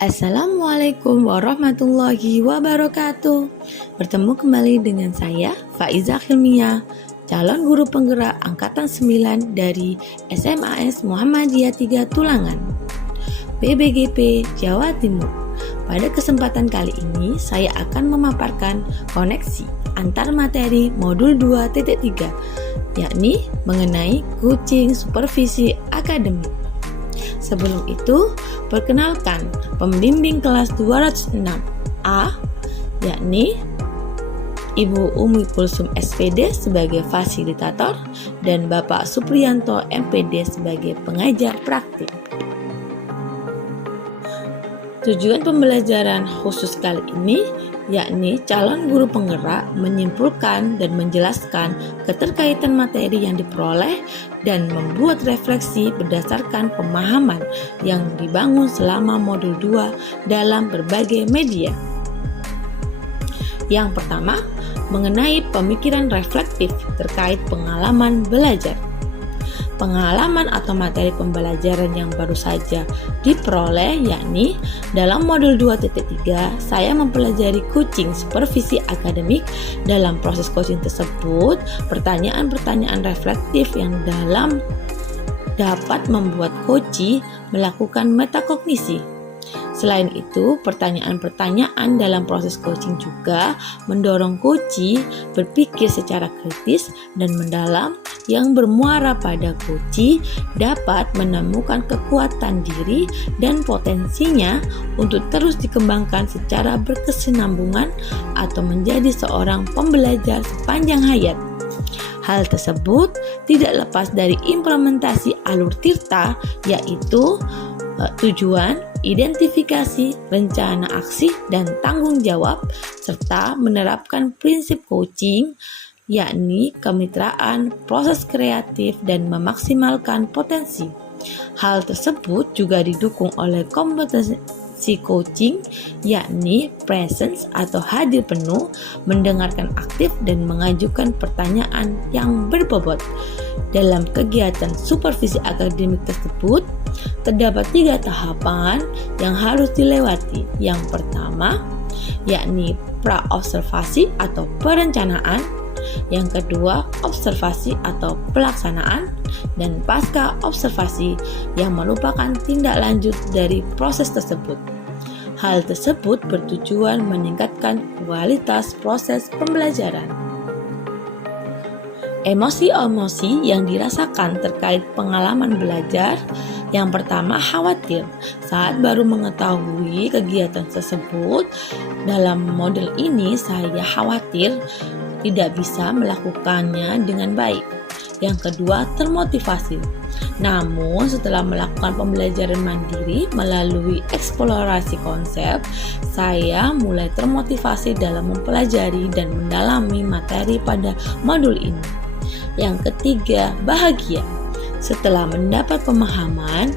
Assalamualaikum warahmatullahi wabarakatuh. Bertemu kembali dengan saya, Faiza Hilmiyah, calon guru penggerak Angkatan 9 dari SMAS Muhammadiyah 3 Tulangan, PBGP Jawa Timur. Pada kesempatan kali ini, saya akan memaparkan koneksi antar materi modul 2.3, yakni mengenai coaching supervisi akademik. Sebelum itu, perkenalkan pembimbing kelas 206A, yakni Ibu Umi Kulsum SPD sebagai fasilitator dan Bapak Supriyanto MPD sebagai pengajar praktik. Tujuan pembelajaran khusus kali ini yakni calon guru penggerak menyimpulkan dan menjelaskan keterkaitan materi yang diperoleh dan membuat refleksi berdasarkan pemahaman yang dibangun selama modul 2 dalam berbagai media. Yang pertama, mengenai pemikiran reflektif terkait pengalaman belajar. Pengalaman atau materi pembelajaran yang baru saja diperoleh, yakni dalam modul 2.3 saya mempelajari coaching supervisi akademik. Dalam proses coaching tersebut, pertanyaan-pertanyaan reflektif yang dapat membuat coach melakukan metakognisi. Selain itu, pertanyaan-pertanyaan dalam proses coaching juga mendorong coach berpikir secara kritis dan mendalam yang bermuara pada coach dapat menemukan kekuatan diri dan potensinya untuk terus dikembangkan secara berkesinambungan atau menjadi seorang pembelajar sepanjang hayat. Hal tersebut tidak lepas dari implementasi alur tirta, yaitu tujuan, identifikasi, rencana aksi, dan tanggung jawab, serta menerapkan prinsip coaching, yakni kemitraan, proses kreatif, dan memaksimalkan potensi. Hal tersebut juga didukung oleh kompetensi coaching, yakni presence atau hadir penuh, mendengarkan aktif, dan mengajukan pertanyaan yang berbobot. Dalam kegiatan supervisi akademik tersebut, terdapat 3 tahapan yang harus dilewati. Yang pertama, yakni pra-observasi atau perencanaan. Yang kedua, observasi atau pelaksanaan. Dan pasca observasi yang merupakan tindak lanjut dari proses tersebut. Hal tersebut bertujuan meningkatkan kualitas proses pembelajaran. Emosi-emosi yang dirasakan terkait pengalaman belajar. Yang pertama, khawatir. Saat baru mengetahui kegiatan tersebut, dalam model ini saya khawatir tidak bisa melakukannya dengan baik. Yang kedua, termotivasi. Namun setelah melakukan pembelajaran mandiri melalui eksplorasi konsep, saya mulai termotivasi dalam mempelajari dan mendalami materi pada modul ini. Yang ketiga, bahagia. Setelah mendapat pemahaman,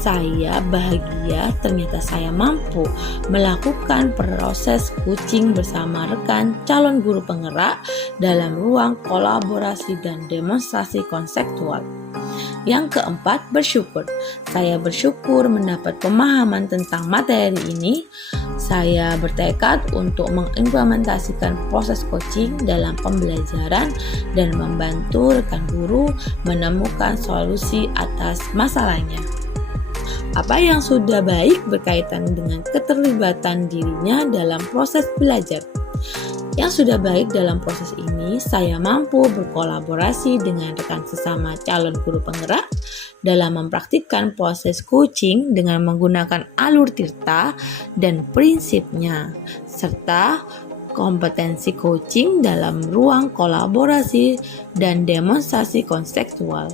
saya bahagia ternyata saya mampu melakukan proses coaching bersama rekan calon guru penggerak dalam ruang kolaborasi dan demonstrasi konseptual. Yang keempat, bersyukur. Saya bersyukur mendapat pemahaman tentang materi ini. Saya bertekad untuk mengimplementasikan proses coaching dalam pembelajaran dan membantu rekan guru menemukan solusi atas masalahnya. Apa yang sudah baik berkaitan dengan keterlibatan dirinya dalam proses belajar. Yang sudah baik dalam proses ini, saya mampu berkolaborasi dengan rekan sesama calon guru penggerak dalam mempraktikkan proses coaching dengan menggunakan alur tirta dan prinsipnya, serta kompetensi coaching dalam ruang kolaborasi dan demonstrasi konseptual,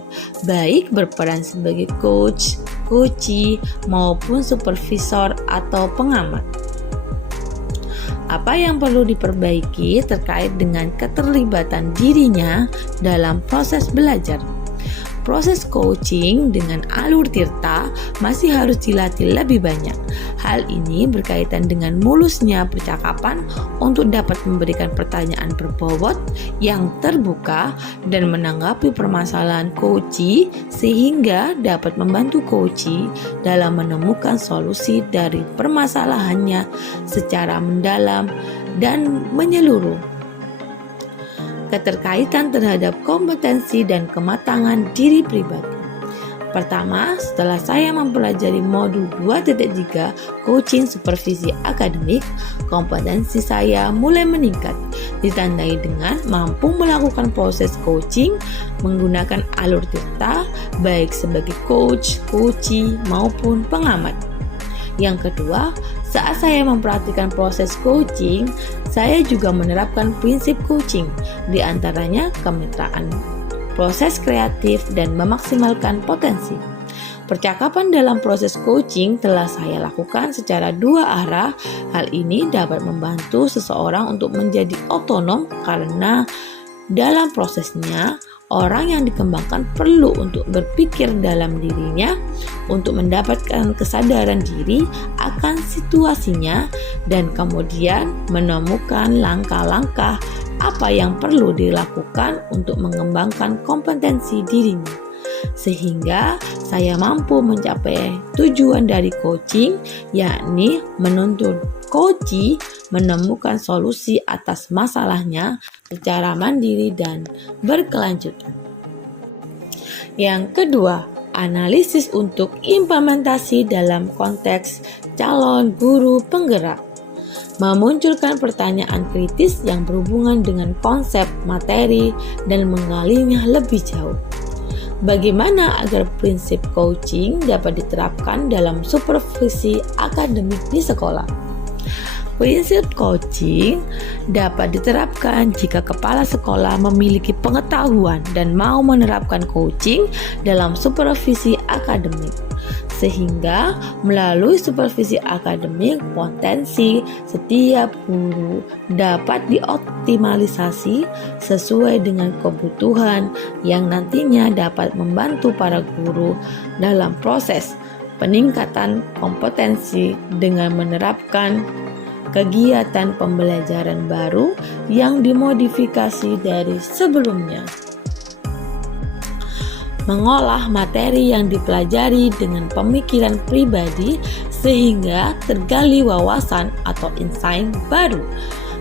baik berperan sebagai coach, coachee, maupun supervisor atau pengamat. Apa yang perlu diperbaiki terkait dengan keterlibatan dirinya dalam proses belajar? proses coaching dengan alur Tirta masih harus dilatih lebih banyak. Hal ini berkaitan dengan mulusnya percakapan untuk dapat memberikan pertanyaan berbobot yang terbuka dan menanggapi permasalahan coachee sehingga dapat membantu coachee dalam menemukan solusi dari permasalahannya secara mendalam dan menyeluruh. Keterkaitan terhadap kompetensi dan kematangan diri pribadi. Pertama, setelah saya mempelajari modul 2.3 coaching supervisi akademik, kompetensi saya mulai meningkat, ditandai dengan mampu melakukan proses coaching menggunakan alur Tirta, baik sebagai coach, coachee, maupun pengamat. Yang kedua, saat saya memperhatikan proses coaching, saya juga menerapkan prinsip coaching, di antaranya kemitraan, proses kreatif, dan memaksimalkan potensi. Percakapan dalam proses coaching telah saya lakukan secara dua arah. Hal ini dapat membantu seseorang untuk menjadi otonom karena dalam prosesnya, orang yang dikembangkan perlu untuk berpikir dalam dirinya untuk mendapatkan kesadaran diri akan situasinya dan kemudian menemukan langkah-langkah apa yang perlu dilakukan untuk mengembangkan kompetensi dirinya. Sehingga saya mampu mencapai tujuan dari coaching, yakni menuntun coachee menemukan solusi atas masalahnya secara mandiri dan berkelanjutan. Yang kedua, analisis untuk implementasi dalam konteks calon guru penggerak. Memunculkan pertanyaan kritis yang berhubungan dengan konsep, materi, dan menggalinya lebih jauh. Bagaimana agar prinsip coaching dapat diterapkan dalam supervisi akademik di sekolah? Prinsip coaching dapat diterapkan jika kepala sekolah memiliki pengetahuan dan mau menerapkan coaching dalam supervisi akademik. Sehingga melalui supervisi akademik, potensi setiap guru dapat dioptimalisasi sesuai dengan kebutuhan yang nantinya dapat membantu para guru dalam proses peningkatan kompetensi dengan menerapkan kegiatan pembelajaran baru yang dimodifikasi dari sebelumnya. Mengolah materi yang dipelajari dengan pemikiran pribadi sehingga tergali wawasan atau insight baru.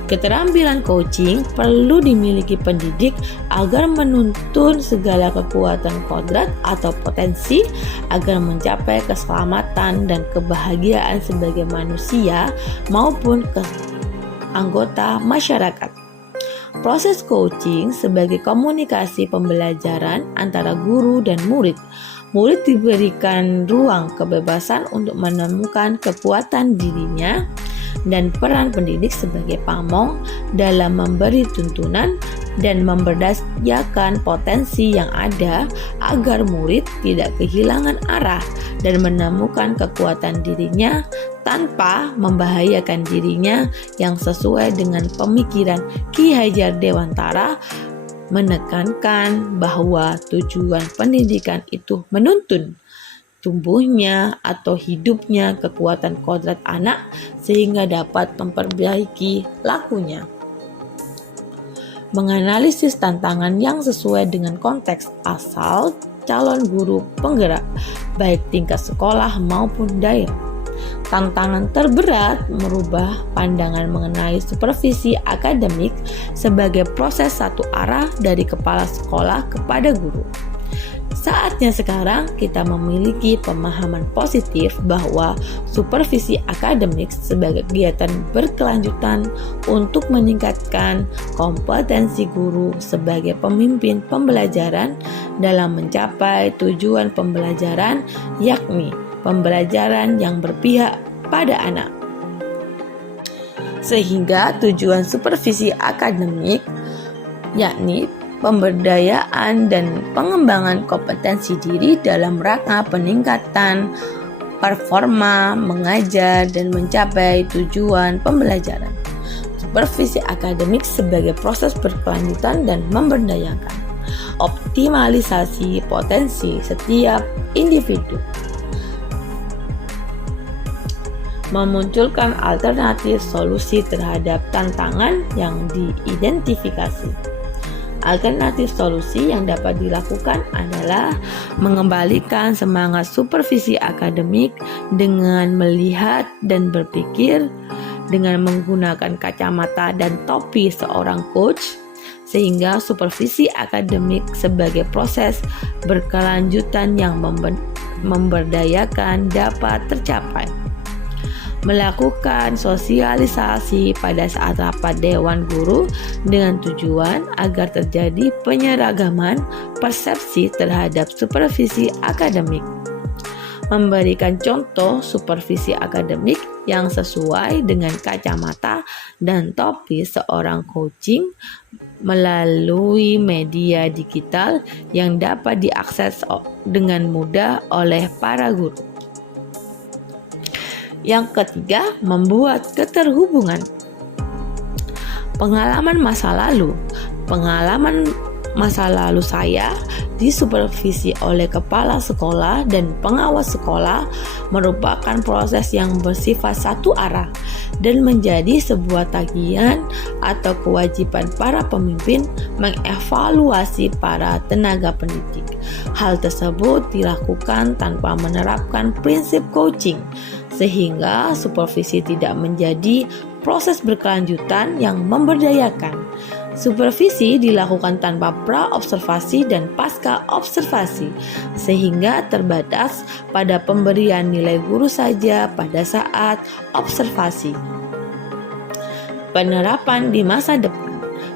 Keterampilan coaching perlu dimiliki pendidik agar menuntun segala kekuatan kodrat atau potensi agar mencapai keselamatan dan kebahagiaan sebagai manusia maupun anggota masyarakat. Proses coaching sebagai komunikasi pembelajaran antara guru dan murid. Murid diberikan ruang kebebasan untuk menemukan kekuatan dirinya dan peran pendidik sebagai pamong dalam memberi tuntunan dan memberdayakan potensi yang ada agar murid tidak kehilangan arah dan menemukan kekuatan dirinya tanpa membahayakan dirinya yang sesuai dengan pemikiran Ki Hajar Dewantara menekankan bahwa tujuan pendidikan itu menuntun tumbuhnya atau hidupnya kekuatan kodrat anak sehingga dapat memperbaiki lakunya. Menganalisis tantangan yang sesuai dengan konteks asal calon guru penggerak, baik tingkat sekolah maupun daerah. Tantangan terberat merubah pandangan mengenai supervisi akademik sebagai proses satu arah dari kepala sekolah kepada guru. Saatnya sekarang kita memiliki pemahaman positif bahwa supervisi akademik sebagai kegiatan berkelanjutan untuk meningkatkan kompetensi guru sebagai pemimpin pembelajaran dalam mencapai tujuan pembelajaran, yakni pembelajaran yang berpihak pada anak. Sehingga tujuan supervisi akademik yakni pemberdayaan dan pengembangan kompetensi diri dalam rangka peningkatan performa, mengajar, dan mencapai tujuan pembelajaran. Supervisi akademik sebagai proses berkelanjutan dan memberdayakan. optimalisasi potensi setiap individu, memunculkan alternatif solusi terhadap tantangan yang diidentifikasi. Alternatif solusi yang dapat dilakukan adalah mengembalikan semangat supervisi akademik dengan melihat dan berpikir dengan menggunakan kacamata dan topi seorang coach, sehingga supervisi akademik sebagai proses berkelanjutan yang memberdayakan dapat tercapai. Melakukan sosialisasi pada saat rapat Dewan Guru dengan tujuan agar terjadi penyeragaman persepsi terhadap supervisi akademik. Memberikan contoh supervisi akademik yang sesuai dengan kacamata dan topi seorang coaching melalui media digital yang dapat diakses dengan mudah oleh para guru. Yang ketiga, membuat keterhubungan. Pengalaman masa lalu saya disupervisi oleh kepala sekolah dan pengawas sekolah merupakan proses yang bersifat satu arah dan menjadi sebuah tagihan atau kewajiban para pemimpin mengevaluasi para tenaga pendidik. Hal tersebut dilakukan tanpa menerapkan prinsip coaching, sehingga supervisi tidak menjadi proses berkelanjutan yang memberdayakan. Supervisi dilakukan tanpa pra-observasi dan pasca-observasi, sehingga terbatas pada pemberian nilai guru saja pada saat observasi. Penerapan di masa depan.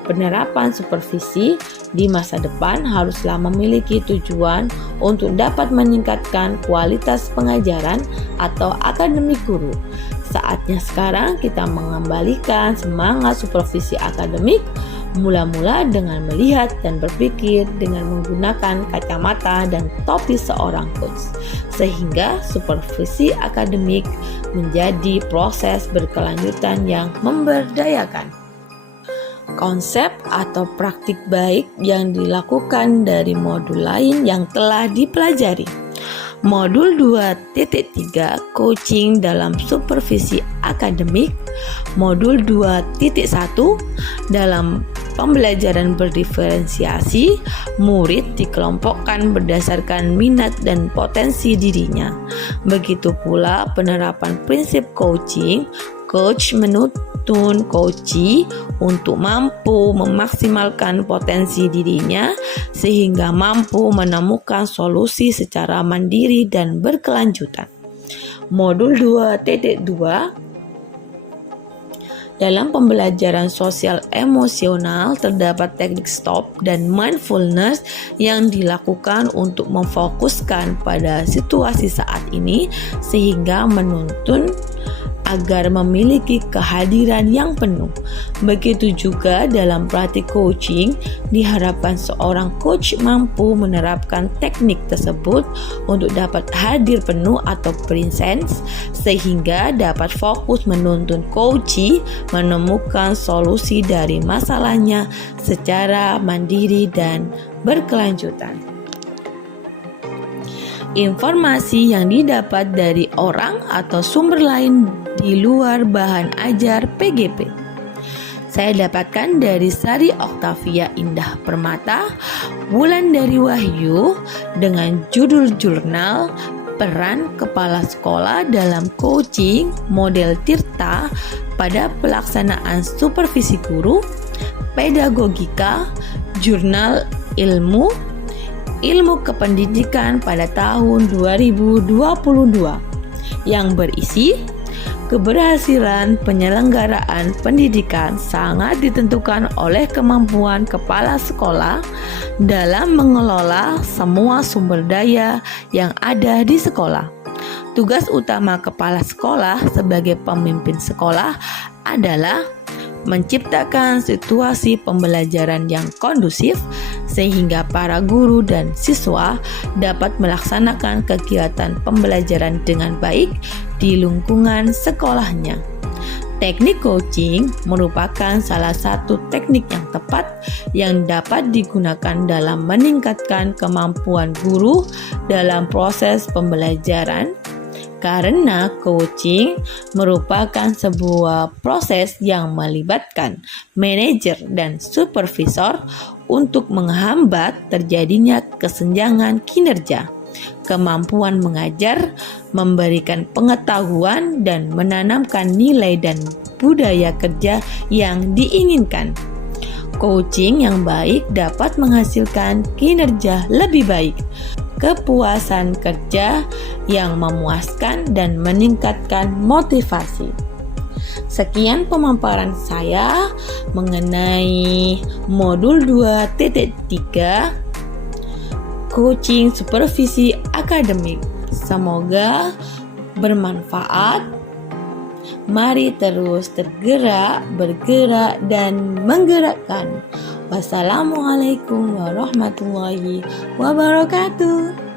Penerapan supervisi di masa depan haruslah memiliki tujuan untuk dapat meningkatkan kualitas pengajaran atau akademik guru. Saatnya sekarang kita mengembalikan semangat supervisi akademik, mula-mula dengan melihat dan berpikir dengan menggunakan kacamata dan topi seorang coach, sehingga supervisi akademik menjadi proses berkelanjutan yang memberdayakan. Konsep atau praktik baik yang dilakukan dari modul lain yang telah dipelajari. Modul 2.3 Coaching dalam Supervisi Akademik. Modul 2.1 dalam pembelajaran berdiferensiasi, murid dikelompokkan berdasarkan minat dan potensi dirinya. Begitu pula penerapan prinsip coaching. Coach menuntun coachee untuk mampu memaksimalkan potensi dirinya sehingga mampu menemukan solusi secara mandiri dan berkelanjutan. Modul 2.2 dalam pembelajaran sosial emosional terdapat teknik stop dan mindfulness yang dilakukan untuk memfokuskan pada situasi saat ini sehingga menuntun agar memiliki kehadiran yang penuh. Begitu juga dalam praktik coaching, diharapkan seorang coach mampu menerapkan teknik tersebut untuk dapat hadir penuh atau presence, sehingga dapat fokus menuntun coachee menemukan solusi dari masalahnya secara mandiri dan berkelanjutan. Informasi yang didapat dari orang atau sumber lain di luar bahan ajar PGP. Saya dapatkan dari Sari Oktavia Indah Permata, Bulan dari Wahyu, dengan judul jurnal Peran Kepala Sekolah dalam Coaching Model Tirta pada Pelaksanaan Supervisi Guru, Pedagogika, Jurnal Ilmu Kependidikan pada tahun 2022 yang berisi keberhasilan penyelenggaraan pendidikan sangat ditentukan oleh kemampuan kepala sekolah dalam mengelola semua sumber daya yang ada di sekolah. Tugas utama kepala sekolah sebagai pemimpin sekolah adalah menciptakan situasi pembelajaran yang kondusif sehingga para guru dan siswa dapat melaksanakan kegiatan pembelajaran dengan baik di lingkungan sekolahnya. Teknik coaching merupakan salah satu teknik yang tepat yang dapat digunakan dalam meningkatkan kemampuan guru dalam proses pembelajaran, karena coaching merupakan sebuah proses yang melibatkan manajer dan supervisor untuk menghambat terjadinya kesenjangan kinerja, kemampuan mengajar, memberikan pengetahuan, dan menanamkan nilai dan budaya kerja yang diinginkan. Coaching yang baik dapat menghasilkan kinerja lebih baik, kepuasan kerja yang memuaskan, dan meningkatkan motivasi. Sekian pemaparan saya mengenai modul 2.3 Coaching Supervisi Akademik. Semoga bermanfaat. Mari terus tergerak, bergerak, dan menggerakkan. Wassalamualaikum warahmatullahi wabarakatuh.